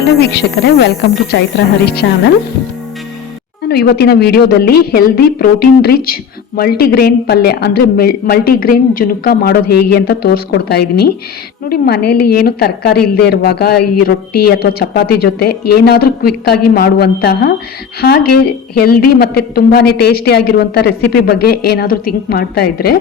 Hello ವೀಕ್ಷಕರೇ, welcome to Chaitra Harish channel. ನಾನು ಇವತ್ತಿನ ವಿಡಿಯೋದಲ್ಲಿ ಹೆಲ್ದಿ ಪ್ರೋಟೀನ್ ರಿಚ್ ಮಲ್ಟಿಗ್ರೇನ್ ಪಲ್ಯ ಅಂದರೆ ಮಲ್ಟಿಗ್ರೇನ್ ಜುನುಕ ಮಾಡೋದು ಹೇಗೆ ಅಂತ ತೋರಿಸ್ಕೊಡ್ತಾ ಇದ್ದೀನಿ. ನೋಡಿ, ಮನೆಯಲ್ಲಿ ಏನು ತರಕಾರಿ ಇಲ್ಲದೆ ಇರುವಾಗ ಈ ರೊಟ್ಟಿ ಅಥವಾ ಚಪಾತಿ ಜೊತೆ ಏನಾದರೂ ಕ್ವಿಕ್ಕಾಗಿ ಮಾಡುವಂತಹ ಹಾಗೆ ಹೆಲ್ದಿ ಮತ್ತು ತುಂಬಾ ಟೇಸ್ಟಿ ಆಗಿರುವಂಥ ರೆಸಿಪಿ ಬಗ್ಗೆ ಏನಾದರೂ ಥಿಂಕ್ ಮಾಡ್ತಾ ಇದ್ದರೆ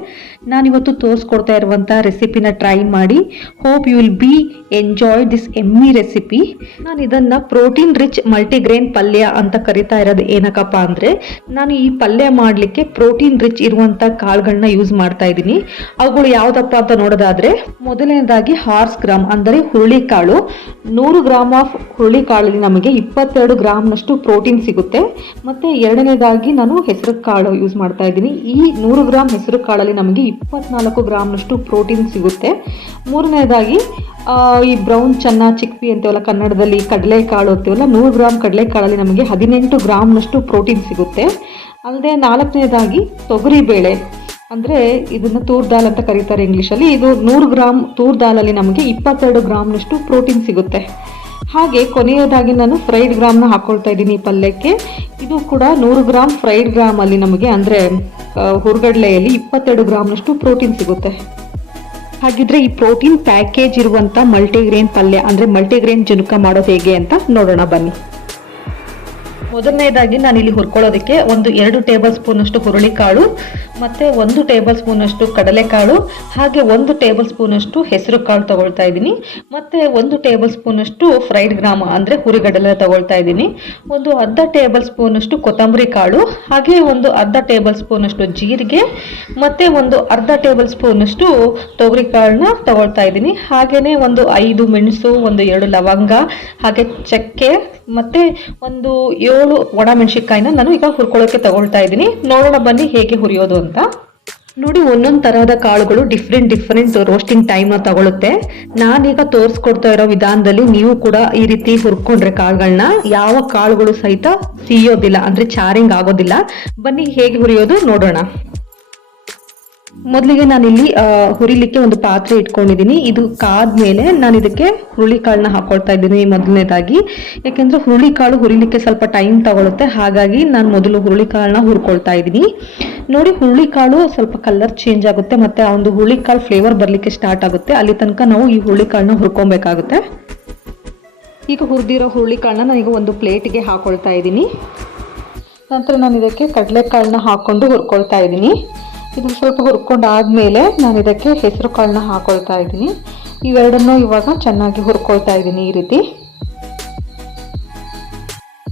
ನಾನಿವತ್ತು ತೋರಿಸ್ಕೊಡ್ತಾ ಇರುವಂಥ ರೆಸಿಪಿನ ಟ್ರೈ ಮಾಡಿ. Hope you will be enjoy this yummy recipe. ನಾನು ಇದನ್ನು ಪ್ರೋಟೀನ್ ರಿಚ್ ಮಲ್ಟಿಗ್ರೇನ್ ಪಲ್ಯ ಅಂತ ಕರಿತಾ ಇರೋದು ಏನಕ್ಕಪ್ಪ ಅಂದರೆ, ನಾನು ಈ ಪಲ್ಯ ಮಾಡಲಿಕ್ಕೆ ಪ್ರೋಟೀನ್ ರಿಚ್ ಇರುವಂಥ ಕಾಳುಗಳನ್ನ ಯೂಸ್ ಮಾಡ್ತಾ ಇದ್ದೀನಿ. ಅವುಗಳು ಯಾವುದಪ್ಪ ಅಂತ ನೋಡೋದಾದರೆ, ಮೊದಲನೇದಾಗಿ ಹಾರ್ಸ್ ಗ್ರಾಮ್ ಅಂದರೆ ಹುರುಳಿಕಾಳು. 100 ಗ್ರಾಮ್ ಆಫ್ ಹುರುಳಿಕಾಳಲ್ಲಿ ನಮಗೆ 22 ಗ್ರಾಮ್ನಷ್ಟು ಪ್ರೋಟೀನ್ ಸಿಗುತ್ತೆ. ಮತ್ತು ಎರಡನೇದಾಗಿ ನಾನು ಹೆಸರು ಕಾಳು ಯೂಸ್ ಮಾಡ್ತಾ ಇದ್ದೀನಿ. ಈ 100 ಗ್ರಾಮ್ ಹೆಸರು ಕಾಳಲ್ಲಿ ನಮಗೆ 24 ಗ್ರಾಮ್ನಷ್ಟು ಪ್ರೋಟೀನ್ ಸಿಗುತ್ತೆ. ಮೂರನೇದಾಗಿ ಈ ಬ್ರೌನ್ ಚೆನ್ನ ಚಿಕ್ಪಿ ಅಂತೀವಲ್ಲ ಕನ್ನಡದಲ್ಲಿ, ಕಡಲೆಕಾಳು ಅಂತೀವಲ್ಲ, 100 ಗ್ರಾಮ್ ಕಡಲೆಕಾಳಲ್ಲಿ ನಮಗೆ 18 ಗ್ರಾಮ್ನಷ್ಟು ಪ್ರೋಟೀನ್ ಸಿಗುತ್ತೆ. ಅಲ್ಲದೆ ನಾಲ್ಕನೇದಾಗಿ ತೊಗರಿಬೇಳೆ ಅಂದರೆ ಇದನ್ನು ತೂರ್ ದಾಲ್ ಅಂತ ಕರೀತಾರೆ ಇಂಗ್ಲೀಷಲ್ಲಿ. ಇದು 100 ಗ್ರಾಮ್ ತೂರ್ ದಾಲಲ್ಲಿ ನಮಗೆ 22 ಗ್ರಾಮ್ನಷ್ಟು ಪ್ರೋಟೀನ್ ಸಿಗುತ್ತೆ. ಹಾಗೆ ಕೊನೆಯದಾಗಿ ನಾನು ಫ್ರೈಡ್ ಗ್ರಾಮ್ನ ಹಾಕ್ಕೊಳ್ತಾ ಇದ್ದೀನಿ ಈ ಪಲ್ಯಕ್ಕೆ. ಇದು ಕೂಡ 100 ಗ್ರಾಮ್ ಫ್ರೈಡ್ ಗ್ರಾಮಲ್ಲಿ ನಮಗೆ ಅಂದರೆ ಹುರ್ಗಡ್ಲೆಯಲ್ಲಿ 22 ಗ್ರಾಮ್ನಷ್ಟು ಪ್ರೋಟೀನ್ ಸಿಗುತ್ತೆ. ಹಾಗಿದ್ರೆ ಈ ಪ್ರೋಟೀನ್ ಪ್ಯಾಕೇಜ್ ಇರುವಂಥ ಮಲ್ಟಿಗ್ರೇನ್ ಪಲ್ಯ ಅಂದರೆ ಮಲ್ಟಿಗ್ರೇನ್ ಜುನುಕ ಮಾಡೋದು ಹೇಗೆ ಅಂತ ನೋಡೋಣ ಬನ್ನಿ. ಮೊದಲನೇದಾಗಿ ನಾನಿಲ್ಲಿ ಹುರ್ಕೊಳ್ಳೋದಕ್ಕೆ 2 ಟೇಬಲ್ ಸ್ಪೂನಷ್ಟು ಹುರುಳಿಕಾಳು ಮತ್ತು 1 ಟೇಬಲ್ ಸ್ಪೂನಷ್ಟು ಕಡಲೆಕಾಳು ಹಾಗೆ 1 ಟೇಬಲ್ ಸ್ಪೂನಷ್ಟು ಹೆಸರು ಕಾಳು ತಗೊಳ್ತಾ ಇದ್ದೀನಿ. ಮತ್ತು 1 ಟೇಬಲ್ ಸ್ಪೂನಷ್ಟು ಫ್ರೈಡ್ ಗ್ರಾಮ್ ಅಂದರೆ ಹುರಿಗಡಲೆ ತಗೊಳ್ತಾ ಇದ್ದೀನಿ. ಒಂದು ಅರ್ಧ ಟೇಬಲ್ ಸ್ಪೂನಷ್ಟು ಕೊತ್ತಂಬರಿ ಕಾಳು ಹಾಗೆ ಒಂದು ಅರ್ಧ ಟೇಬಲ್ ಸ್ಪೂನಷ್ಟು ಜೀರಿಗೆ ಮತ್ತು ಒಂದು ಅರ್ಧ ಟೇಬಲ್ ಸ್ಪೂನಷ್ಟು ತೊಗರಿ ಕಾಳನ್ನ ತಗೊಳ್ತಾ ಇದ್ದೀನಿ. ಹಾಗೆಯೇ ಒಂದು 5 ಮೆಣಸು, 2 ಲವಂಗ ಹಾಗೆ ಚಕ್ಕೆ ಮತ್ತು 7 ಒಣಮೆಣಸಿನಕಾಯಿನ ನಾನು ಈಗ ಹುರ್ಕೊಳ್ಳೋಕೆ ತಗೊಳ್ತಾ ಇದ್ದೀನಿ. ನೋಡೋಣ ಬನ್ನಿ ಹೇಗೆ ಹುರಿಯೋದು ಅಂತ. ನೋಡಿ, ಒಂದೊಂದು ತರಹದ ಕಾಳುಗಳು ಡಿಫ್ರೆಂಟ್ ರೋಸ್ಟಿಂಗ್ ಟೈಮ್ನ ತಗೊಳುತ್ತೆ. ನಾನೀಗ ತೋರಿಸ್ಕೊಡ್ತಾ ಇರೋ ವಿಧಾನದಲ್ಲಿ ನೀವು ಕೂಡ ಈ ರೀತಿ ಹುರ್ಕೊಂಡ್ರೆ ಕಾಳುಗಳನ್ನ ಯಾವ ಕಾಳುಗಳು ಸಹಿತ ಸಿಯೋದಿಲ್ಲ ಅಂದರೆ ಚಾರಿಂಗ್ ಆಗೋದಿಲ್ಲ. ಬನ್ನಿ ಹೇಗೆ ಹುರಿಯೋದು ನೋಡೋಣ. ಮೊದಲಿಗೆ ನಾನಿಲ್ಲಿ ಹುರಿಲಿಕ್ಕೆ ಒಂದು ಪಾತ್ರೆ ಇಟ್ಕೊಂಡಿದ್ದೀನಿ. ಇದು ಕಾದ್ಮೇಲೆ ನಾನು ಇದಕ್ಕೆ ಹುರುಳಿಕಾಳನ್ನ ಹಾಕೊಳ್ತಾ ಇದ್ದೀನಿ ಮೊದಲನೇದಾಗಿ. ಯಾಕೆಂದರೆ ಹುರುಳಿಕಾಳು ಹುರಿಲಿಕ್ಕೆ ಸ್ವಲ್ಪ ಟೈಮ್ ತಗೊಳುತ್ತೆ, ಹಾಗಾಗಿ ನಾನು ಮೊದಲು ಹುರುಳಿಕಾಳನ್ನ ಹುರ್ಕೊಳ್ತಾ ಇದ್ದೀನಿ. ನೋಡಿ, ಹುರುಳಿಕಾಳು ಸ್ವಲ್ಪ ಕಲರ್ ಚೇಂಜ್ ಆಗುತ್ತೆ ಮತ್ತು ಆ ಒಂದು ಹುರುಳಿಕಾಳು ಫ್ಲೇವರ್ ಬರಲಿಕ್ಕೆ ಸ್ಟಾರ್ಟ್ ಆಗುತ್ತೆ. ಅಲ್ಲಿ ತನಕ ನಾವು ಈ ಹುರುಳಿಕಾಳನ್ನ ಹುರ್ಕೊಬೇಕಾಗುತ್ತೆ. ಈಗ ಹುರಿದಿರೋ ಹುರುಳಿಕಾಳನ್ನ ನಾನೀಗ ಒಂದು ಪ್ಲೇಟಿಗೆ ಹಾಕೊಳ್ತಾ ಇದ್ದೀನಿ. ನಂತರ ನಾನು ಇದಕ್ಕೆ ಕಡಲೆಕಾಳನ್ನ ಹಾಕ್ಕೊಂಡು ಹುರ್ಕೊಳ್ತಾ ಇದ್ದೀನಿ. ಇದು ಸ್ವಲ್ಪ ಹುರ್ಕೊಂಡಾದ್ಮೇಲೆ ನಾನು ಇದಕ್ಕೆ ಹೆಸರು ಕಾಳನ್ನ ಹಾಕೊಳ್ತಾ ಇದ್ದೀನಿ. ಇವೆರಡನ್ನೂ ಇವಾಗ ಚೆನ್ನಾಗಿ ಹುರ್ಕೊಳ್ತಾ ಇದ್ದೀನಿ. ಈ ರೀತಿ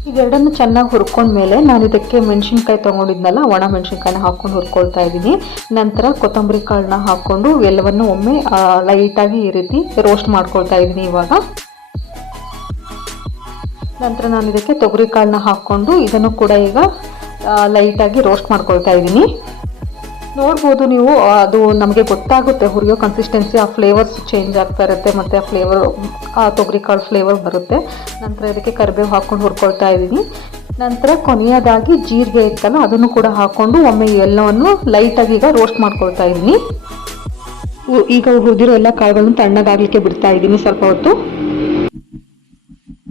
ಇವೆರಡನ್ನು ಚೆನ್ನಾಗಿ ಹುರ್ಕೊಂಡ್ಮೇಲೆ ನಾನು ಇದಕ್ಕೆ ಮೆಣಸಿನ್ಕಾಯಿ ತೊಗೊಂಡಿದ್ನಲ್ಲ, ಒಣ ಮೆಣಸಿನ್ಕಾಯಿನ ಹಾಕ್ಕೊಂಡು ಹುರ್ಕೊಳ್ತಾ ಇದ್ದೀನಿ. ನಂತರ ಕೊತ್ತಂಬರಿ ಕಾಳನ್ನ ಹಾಕ್ಕೊಂಡು ಎಲ್ಲವನ್ನು ಒಮ್ಮೆ ಲೈಟಾಗಿ ಈ ರೀತಿ ರೋಸ್ಟ್ ಮಾಡ್ಕೊಳ್ತಾ ಇದ್ದೀನಿ. ಇವಾಗ ನಂತರ ನಾನು ಇದಕ್ಕೆ ತೊಗರಿ ಕಾಳನ್ನ ಹಾಕ್ಕೊಂಡು ಇದನ್ನು ಕೂಡ ಈಗ ಲೈಟಾಗಿ ರೋಸ್ಟ್ ಮಾಡ್ಕೊಳ್ತಾ ಇದ್ದೀನಿ. ನೋಡ್ಬೋದು ನೀವು, ಅದು ನಮಗೆ ಗೊತ್ತಾಗುತ್ತೆ ಹುರಿಯೋ ಕನ್ಸಿಸ್ಟೆನ್ಸಿ, ಆ ಫ್ಲೇವರ್ಸ್ ಚೇಂಜ್ ಆಗ್ತಾ ಇರುತ್ತೆ ಮತ್ತು ಆ ಫ್ಲೇವರ್ ಆ ತೊಗರಿಕಾಳು ಫ್ಲೇವರ್ ಬರುತ್ತೆ. ನಂತರ ಇದಕ್ಕೆ ಕರಿಬೇವು ಹಾಕ್ಕೊಂಡು ಹುರ್ಕೊಳ್ತಾ ಇದ್ದೀನಿ. ನಂತರ ಕೊನೆಯದಾಗಿ ಜೀರಿಗೆ ಇತ್ತಲ್ಲ ಅದನ್ನು ಕೂಡ ಹಾಕ್ಕೊಂಡು ಒಮ್ಮೆ ಎಲ್ಲವನ್ನು ಲೈಟಾಗಿ ಈಗ ರೋಸ್ಟ್ ಮಾಡ್ಕೊಳ್ತಾ ಇದ್ದೀನಿ. ಈಗ ಹುರಿದಿರೋ ಎಲ್ಲ ಕಾಳುಗಳನ್ನು ತಣ್ಣಗಾಗಲಿಕ್ಕೆ ಬಿಡ್ತಾ ಇದ್ದೀನಿ ಸ್ವಲ್ಪ ಹೊತ್ತು.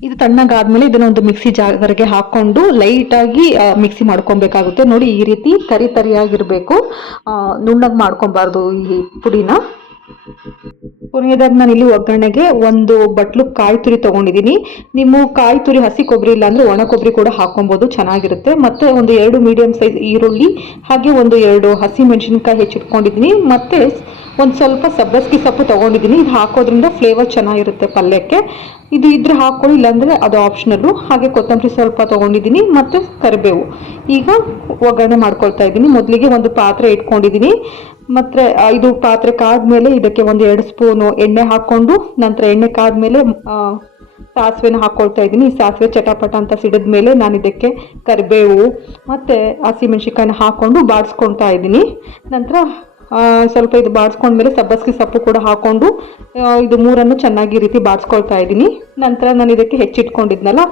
ಇದು ತಣ್ಣಗಾದ್ಮೇಲೆ ಇದನ್ನ ಒಂದು ಮಿಕ್ಸಿ ಜಾಗರಿಗೆ ಹಾಕೊಂಡು ಲೈಟಾಗಿ ಮಿಕ್ಸಿ ಮಾಡ್ಕೊಬೇಕಾಗುತ್ತೆ. ನೋಡಿ, ಈ ರೀತಿ ತರಿಯಾಗಿರ್ಬೇಕು, ನುಣ್ಣಗೆ ಮಾಡ್ಕೊಬಾರ್ದು ಈ ಪುಡಿನ. ಕೊನೆಯದಾಗಿ ನಾನು ಇಲ್ಲಿ ಒಗ್ಗರಣೆಗೆ 1 ಬಟ್ಲು ಕಾಯಿ ತುರಿ ತೊಗೊಂಡಿದ್ದೀನಿ. ನೀವು ಕಾಯಿ ತುರಿ ಹಸಿ ಕೊಬ್ಬರಿ ಇಲ್ಲ ಅಂದರೆ ಒಣ ಕೊಬ್ಬರಿ ಕೂಡ ಹಾಕೊಬೋದು, ಚೆನ್ನಾಗಿರುತ್ತೆ. ಮತ್ತು 2 ಮೀಡಿಯಂ ಸೈಜ್ ಈರುಳ್ಳಿ ಹಾಗೆ 2 ಹಸಿ ಮೆಣಸಿನ್ಕಾಯಿ ಹೆಚ್ಚಿಟ್ಕೊಂಡಿದ್ದೀನಿ. ಮತ್ತು ಒಂದು ಸ್ವಲ್ಪ ಸಬ್ಬಸ್ಗಿ ಸೊಪ್ಪು ತೊಗೊಂಡಿದ್ದೀನಿ. ಇದು ಹಾಕೋದ್ರಿಂದ ಫ್ಲೇವರ್ ಚೆನ್ನಾಗಿರುತ್ತೆ ಪಲ್ಯಕ್ಕೆ. ಇದು ಇದ್ರೆ ಹಾಕೊಳ್ಳಿ, ಇಲ್ಲಾಂದರೆ ಅದು ಆಪ್ಷನಲ್ಲು. ಹಾಗೆ ಕೊತ್ತಂಬರಿ ಸ್ವಲ್ಪ ತೊಗೊಂಡಿದ್ದೀನಿ ಮತ್ತು ಕರಿಬೇವು. ಈಗ ಒಗ್ಗರಣೆ ಮಾಡ್ಕೊಳ್ತಾ ಇದ್ದೀನಿ. ಮೊದಲಿಗೆ ಒಂದು ಪಾತ್ರೆ ಇಟ್ಕೊಂಡಿದ್ದೀನಿ. ಮತ್ತು ಇದು ಪಾತ್ರೆ ಕಾದ್ಮೇಲೆ ಇದಕ್ಕೆ 2 ಸ್ಪೂನು ಎಣ್ಣೆ ಹಾಕ್ಕೊಂಡು ನಂತರ ಎಣ್ಣೆ ಕಾದ್ಮೇಲೆ ಸಾಸಿವೆನ ಹಾಕ್ಕೊಳ್ತಾ ಇದ್ದೀನಿ. ಈ ಸಾಸಿವೆ ಚಟಪಟ ಅಂತ ಸಿಡಿದ ಮೇಲೆ ನಾನು ಇದಕ್ಕೆ ಕರಿಬೇವು ಮತ್ತು ಹಸಿಮೆಣ್ಸಿಕಾಯಿನ ಹಾಕ್ಕೊಂಡು ಬಾಡಿಸ್ಕೊಳ್ತಾ ಇದ್ದೀನಿ. ನಂತರ ಸ್ವಲ್ಪ ಇದು ಬಾಡಿಸ್ಕೊಂಡ್ಮೇಲೆ ಸಬ್ಬಸ್ಗಿ ಸೊಪ್ಪು ಕೂಡ ಹಾಕ್ಕೊಂಡು ಇದು ಮೂರನ್ನು ಚೆನ್ನಾಗಿ ಈ ರೀತಿ ಬಾಡಿಸ್ಕೊಳ್ತಾ ಇದ್ದೀನಿ. ನಂತರ ನಾನು ಇದಕ್ಕೆ ಹೆಚ್ಚಿಟ್ಕೊಂಡಿದ್ನಲ್ಲ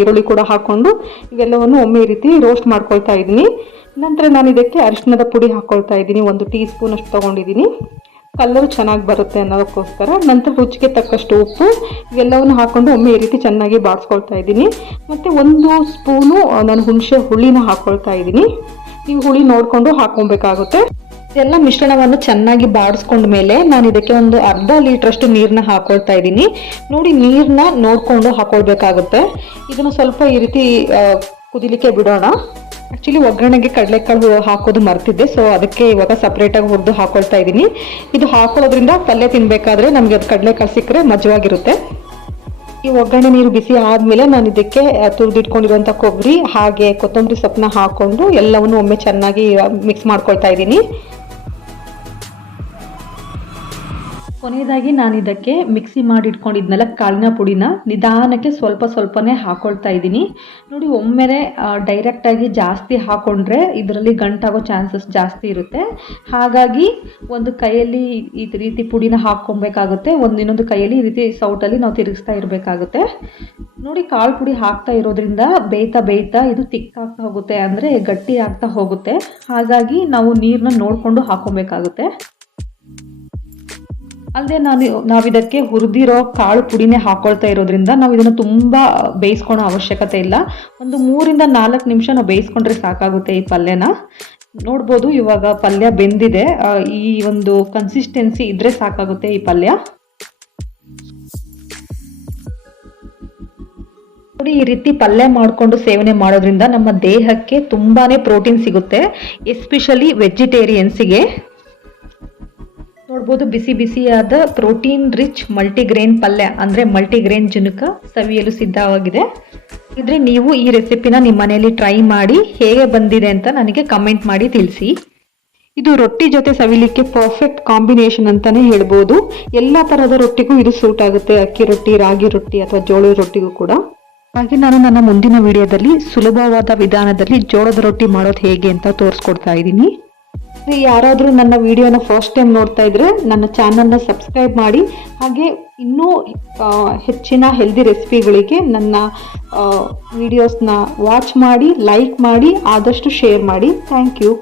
ಈರುಳ್ಳಿ ಕೂಡ ಹಾಕ್ಕೊಂಡು ಇವೆಲ್ಲವನ್ನು ಒಮ್ಮೆ ಈ ರೀತಿ ರೋಸ್ಟ್ ಮಾಡ್ಕೊಳ್ತಾ ಇದ್ದೀನಿ. ನಂತರ ನಾನು ಇದಕ್ಕೆ ಅರಿಶಿಣದ ಪುಡಿ ಹಾಕ್ಕೊಳ್ತಾ ಇದ್ದೀನಿ. 1 ಟೀ ಸ್ಪೂನ್ ಅಷ್ಟು ತೊಗೊಂಡಿದ್ದೀನಿ. ಕಲರ್ ಚೆನ್ನಾಗಿ ಬರುತ್ತೆ ಅನ್ನೋದಕ್ಕೋಸ್ಕರ. ನಂತರ ರುಚಿಗೆ ತಕ್ಕಷ್ಟು ಉಪ್ಪು ಇವೆಲ್ಲವನ್ನು ಹಾಕ್ಕೊಂಡು ಒಮ್ಮೆ ಈ ರೀತಿ ಚೆನ್ನಾಗಿ ಬಾಡಿಸ್ಕೊಳ್ತಾ ಇದ್ದೀನಿ. ಮತ್ತು 1 ಸ್ಪೂನು ನಾನು ಹುಣಸೆ ಹುಳಿನ ಹಾಕ್ಕೊಳ್ತಾ ಇದ್ದೀನಿ. ನೀವು ಹುಳಿ ನೋಡಿಕೊಂಡು ಹಾಕ್ಕೊಬೇಕಾಗುತ್ತೆ. ಇದೆಲ್ಲ ಮಿಶ್ರಣವನ್ನು ಚೆನ್ನಾಗಿ ಬಾಡಿಸ್ಕೊಂಡ ಮೇಲೆ ನಾನು ಇದಕ್ಕೆ ಒಂದು ಅರ್ಧ ಲೀಟ್ರಷ್ಟು ನೀರನ್ನ ಹಾಕ್ಕೊಳ್ತಾ ಇದ್ದೀನಿ. ನೋಡಿ, ನೀರನ್ನ ನೋಡಿಕೊಂಡು ಹಾಕ್ಕೊಳ್ಬೇಕಾಗುತ್ತೆ. ಇದನ್ನು ಸ್ವಲ್ಪ ಈ ರೀತಿ ಕುದಿಲಿಕ್ಕೆ ಬಿಡೋಣ. ಆ್ಯಕ್ಚುಲಿ ಒಗ್ಗರಣೆಗೆ ಕಡಲೆಕಾಳು ಹಾಕೋದು ಮರ್ತಿದ್ದೆ, ಸೊ ಅದಕ್ಕೆ ಇವಾಗ ಸಪ್ರೇಟಾಗಿ ಹುರಿದು ಹಾಕ್ಕೊಳ್ತಾ ಇದ್ದೀನಿ. ಇದು ಹಾಕೊಳ್ಳೋದ್ರಿಂದ ಪಲ್ಯ ತಿನ್ನಬೇಕಾದ್ರೆ ನಮಗೆ ಅದು ಕಡಲೆಕಾಳು ಸಿಕ್ಕರೆ ಮಜವಾಗಿರುತ್ತೆ. ಈ ಒಗ್ಗರಣೆ ನೀರು ಬಿಸಿ ಆದಮೇಲೆ ನಾನು ಇದಕ್ಕೆ ತುರಿದಿಟ್ಕೊಂಡಿರುವಂಥ ಕೊಬ್ಬರಿ ಹಾಗೆ ಕೊತ್ತಂಬರಿ ಸೊಪ್ಪನ್ನ ಹಾಕ್ಕೊಂಡು ಎಲ್ಲವನ್ನು ಒಮ್ಮೆ ಚೆನ್ನಾಗಿ ಮಿಕ್ಸ್ ಮಾಡ್ಕೊಳ್ತಾ ಇದ್ದೀನಿ. ಕೊನೆಯದಾಗಿ ನಾನು ಇದಕ್ಕೆ ಮಿಕ್ಸಿ ಮಾಡಿ ಇಟ್ಕೊಂಡಿದ್ನಲ್ಲ ಕಾಳಿನ ಪುಡಿನ ನಿಧಾನಕ್ಕೆ ಸ್ವಲ್ಪ ಸ್ವಲ್ಪನೇ ಹಾಕ್ಕೊಳ್ತಾ ಇದ್ದೀನಿ. ನೋಡಿ, ಒಮ್ಮೆಲೆ ಡೈರೆಕ್ಟಾಗಿ ಜಾಸ್ತಿ ಹಾಕ್ಕೊಂಡ್ರೆ ಇದರಲ್ಲಿ ಗಂಟಾಗೋ ಚಾನ್ಸಸ್ ಜಾಸ್ತಿ ಇರುತ್ತೆ. ಹಾಗಾಗಿ ಒಂದು ಕೈಯಲ್ಲಿ ಈ ರೀತಿ ಪುಡಿನ ಹಾಕ್ಕೊಬೇಕಾಗುತ್ತೆ, ಇನ್ನೊಂದು ಕೈಯಲ್ಲಿ ಈ ರೀತಿ ಸೌಟಲ್ಲಿ ನಾವು ತಿರುಗಿಸ್ತಾ ಇರಬೇಕಾಗುತ್ತೆ. ನೋಡಿ, ಕಾಳು ಪುಡಿ ಹಾಕ್ತಾ ಇರೋದ್ರಿಂದ ಬೇಯ್ತಾ ಇದು ತಿಕ್ಕಾಗ್ತಾ ಹೋಗುತ್ತೆ, ಅಂದರೆ ಗಟ್ಟಿ ಆಗ್ತಾ ಹೋಗುತ್ತೆ. ಹಾಗಾಗಿ ನಾವು ನೀರನ್ನ ನೋಡಿಕೊಂಡು ಹಾಕ್ಕೊಬೇಕಾಗುತ್ತೆ. ಅಲ್ಲದೆ ನಾವಿದಕ್ಕೆ ಹುರಿದಿರೋ ಕಾಳು ಪುಡಿನೇ ಹಾಕ್ಕೊಳ್ತಾ ಇರೋದ್ರಿಂದ ನಾವು ಇದನ್ನು ತುಂಬ ಬೇಯಿಸ್ಕೊಳೋ ಅವಶ್ಯಕತೆ ಇಲ್ಲ. ಒಂದು 3 ರಿಂದ 4 ನಿಮಿಷ ನಾವು ಬೇಯಿಸ್ಕೊಂಡ್ರೆ ಸಾಕಾಗುತ್ತೆ ಈ ಪಲ್ಯನ. ನೋಡ್ಬೋದು, ಇವಾಗ ಪಲ್ಯ ಬೆಂದಿದೆ. ಈ ಒಂದು ಕನ್ಸಿಸ್ಟೆನ್ಸಿ ಇದ್ರೆ ಸಾಕಾಗುತ್ತೆ ಈ ಪಲ್ಯ. ನೋಡಿ, ಈ ರೀತಿ ಪಲ್ಯ ಮಾಡಿಕೊಂಡು ಸೇವನೆ ಮಾಡೋದ್ರಿಂದ ನಮ್ಮ ದೇಹಕ್ಕೆ ತುಂಬಾನೇ ಪ್ರೋಟೀನ್ ಸಿಗುತ್ತೆ, ಎಸ್ಪೆಷಲಿ ವೆಜಿಟೇರಿಯನ್ಸಿಗೆ. ನೋಡ್ಬೋದು, ಬಿಸಿ ಬಿಸಿಯಾದ ಪ್ರೋಟೀನ್ ರಿಚ್ ಮಲ್ಟಿಗ್ರೇನ್ ಪಲ್ಯ ಅಂದರೆ ಮಲ್ಟಿಗ್ರೇನ್ ಜುನುಕ ಸವಿಯಲು ಸಿದ್ಧವಾಗಿದೆ. ಇದ್ರೆ ನೀವು ಈ ರೆಸಿಪಿನ ನಿಮ್ಮ ಮನೆಯಲ್ಲಿ ಟ್ರೈ ಮಾಡಿ ಹೇಗೆ ಬಂದಿದೆ ಅಂತ ನನಗೆ ಕಮೆಂಟ್ ಮಾಡಿ ತಿಳಿಸಿ. ಇದು ರೊಟ್ಟಿ ಜೊತೆ ಸವಿಲಿಕ್ಕೆ ಪರ್ಫೆಕ್ಟ್ ಕಾಂಬಿನೇಷನ್ ಅಂತಾನೆ ಹೇಳ್ಬೋದು. ಎಲ್ಲ ತರಹದ ರೊಟ್ಟಿಗೂ ಇದು ಸೂಟ್ ಆಗುತ್ತೆ, ಅಕ್ಕಿ ರೊಟ್ಟಿ, ರಾಗಿ ರೊಟ್ಟಿ ಅಥವಾ ಜೋಳದ ರೊಟ್ಟಿಗೂ ಕೂಡ. ಹಾಗೆ ನಾನು ನನ್ನ ಮುಂದಿನ ವಿಡಿಯೋದಲ್ಲಿ ಸುಲಭವಾದ ವಿಧಾನದಲ್ಲಿ ಜೋಳದ ರೊಟ್ಟಿ ಮಾಡೋದು ಹೇಗೆ ಅಂತ ತೋರಿಸ್ಕೊಡ್ತಾ ಇದ್ದೀನಿ. ಯಾರಾದರೂ ನನ್ನ ವಿಡಿಯೋನ ಫಸ್ಟ್ ಟೈಮ್ ನೋಡ್ತಾ ಇದ್ರೆ ನನ್ನ ಚಾನಲ್ನ ಸಬ್ಸ್ಕ್ರೈಬ್ ಮಾಡಿ. ಹಾಗೆ ಇನ್ನೂ ಹೆಚ್ಚಿನ ಹೆಲ್ದಿ ರೆಸಿಪಿಗಳಿಗೆ ನನ್ನ ವಿಡಿಯೋಸ್ನ ವಾಚ್ ಮಾಡಿ, ಲೈಕ್ ಮಾಡಿ, ಆದಷ್ಟು ಶೇರ್ ಮಾಡಿ. Thank you.